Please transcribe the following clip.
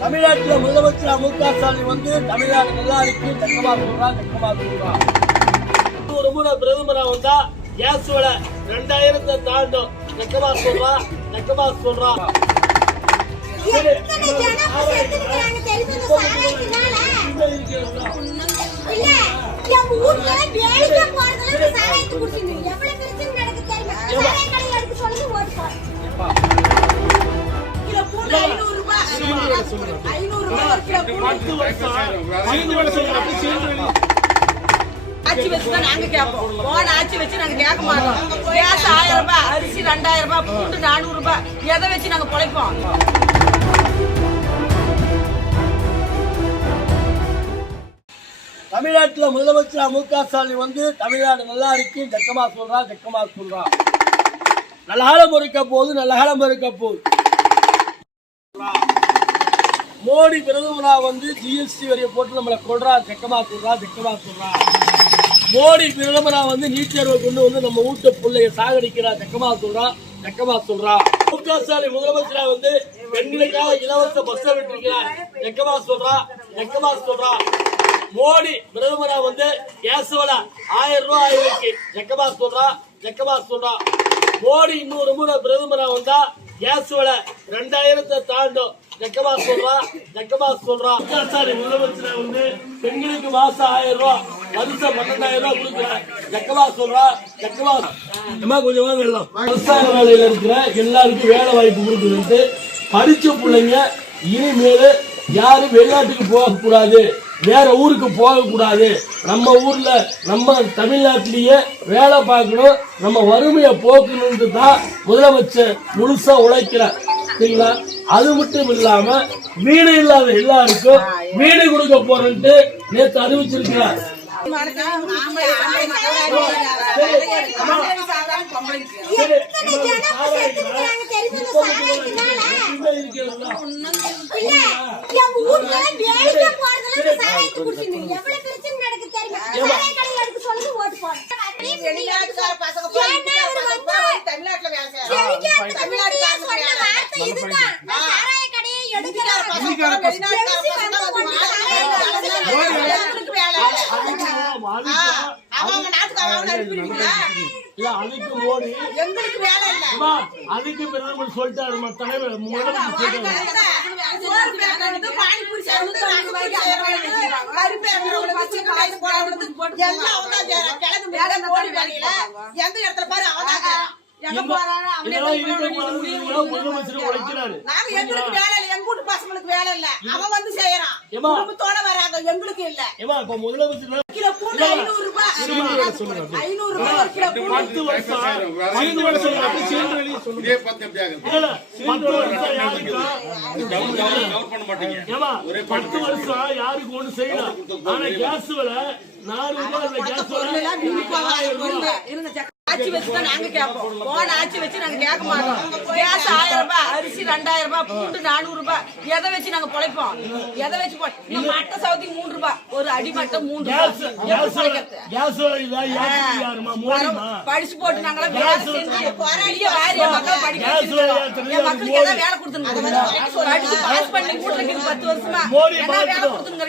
தமிழ்நாட்டில் முதலமைச்சர் மு.க. ஸ்டாலின் வந்து தமிழ்நாடு நல்லா இருக்கு தக்கமா சொல்றான். ஒரு முறை பிரதமரா வந்தா கேஸ் விலை 2000 தாண்டும் தக்கமா சொல்றான். ஆட்சி வச்சுதான் நாங்க கேட்போம். போன ஆட்சி வச்சு நாங்க கேட்க மாட்டோம். கேஸ் 1000 ரூபாய், அரிசி 2000 ரூபாய், பூண்டு 400 ரூபாய். எதை வச்சு நாங்க பொழைப்போம்? தமிழ்நாட்டில் முதலமைச்சர் மு.க. ஸ்டாலின் வந்து தமிழ்நாடு நல்லா இருக்கு தக்கமா சொல்றான். நல்ல காலம் இருக்க போகுது. மோடி பிரதமரா வந்து ஜிஎஸ்டி வரியை போட்டு நம்மளை கொள்றான் தக்கமா சொல்றான். மோடி பிரதமரா வந்து நீட் தேர்வை கொண்டு வந்து நம்ம வீட்டு பிள்ளைய சாகடிக்கிறார் தக்கமா சொல்றான். மு.க. ஸ்டாலின் முதலமைச்சரா வந்து பெண்களுக்காக இலவச பஸ் விட்டுருக்கிறார் தக்கமா சொல்றான். மோடி பிரதமரா வந்து கேஸ் விலை 1000 ரூபாய் ஆயிருக்கு தக்கமா சொல்றான். மோடி இன்னொரு முறை பிரதமரா வந்தா கேஸ் விலை 2000 தாண்டும் தக்கமா சொல்றான். முதலமைச்சர் வந்து பெண்களுக்கு மாசம் 1000 ரூபாய், வருஷம் 12000 ரூபாய் கொடுக்கிறார் தக்கமா சொல்றான். கொஞ்சமா வெள்ளம் விவசாய வேலையில இருக்கிற எல்லாருக்கும் வேலை வாய்ப்பு கொடுக்குறது. படிச்ச பிள்ளைங்க இனிமேல் யாரும் வெளிநாட்டுக்கு போக கூடாது, வேற ஊருக்கு போக கூடாது. நம்ம ஊர்ல நம்ம தமிழ்நாட்டிலேயே வேலை பார்க்கணும், நம்ம வறுமையை போக்கணும்னு தான் முதலமைச்சர் முழுசா உழைக்கிறார். சரிங்களா? அது மட்டும் இல்லாம வீடு இல்லாத எல்லாருக்கும் வீடு கொடுக்க போறேன்ட்டு நேற்று அறிவிச்சிருக்கிறார். அதுக்கு பிரதமர் சொல்லிட்டாரு, தலைவர் எந்த இடத்துல பாரு பசங்களுக்கு வேலை இல்ல, அவன் வந்து செய்யறான். குடும்பத்தோட வராங்க, எங்களுக்கு இல்ல. முதலமைச்சர் 500 ரூபாய் 500 ரூபாய் கிலோ 10 வருஷம் யாருக்கு ஒண்ணு செய்யலாம். ஆனா கேஸ் விலை 400 ரூபாய் ஆட்சி வச்சுதான் நாங்க கேட்போம். போன ஆட்சி வச்சு நாங்க கேட்க மாட்டோம். கேஸ் 1000 ரூபாய், அரிசி 2000 ரூபாய், பூண்டு 400 ரூபாய். எதை வச்சு நாங்க பொழைப்போம்? எதை வச்சு மட்டை சவுதி 3 ரூபாய், ஒரு அடிமட்டை 3 படிச்சு போட்டு நாங்களா வேலை செஞ்சு வாரிய மக்கள் படிக்க என் மக்களுக்கு ஏதாவது வேலை கொடுத்துருங்க. படிச்சு பாஸ் பண்ணி கூட்டுறதுக்கு 10 வருஷமா என்ன வேலை கொடுத்துருங்க?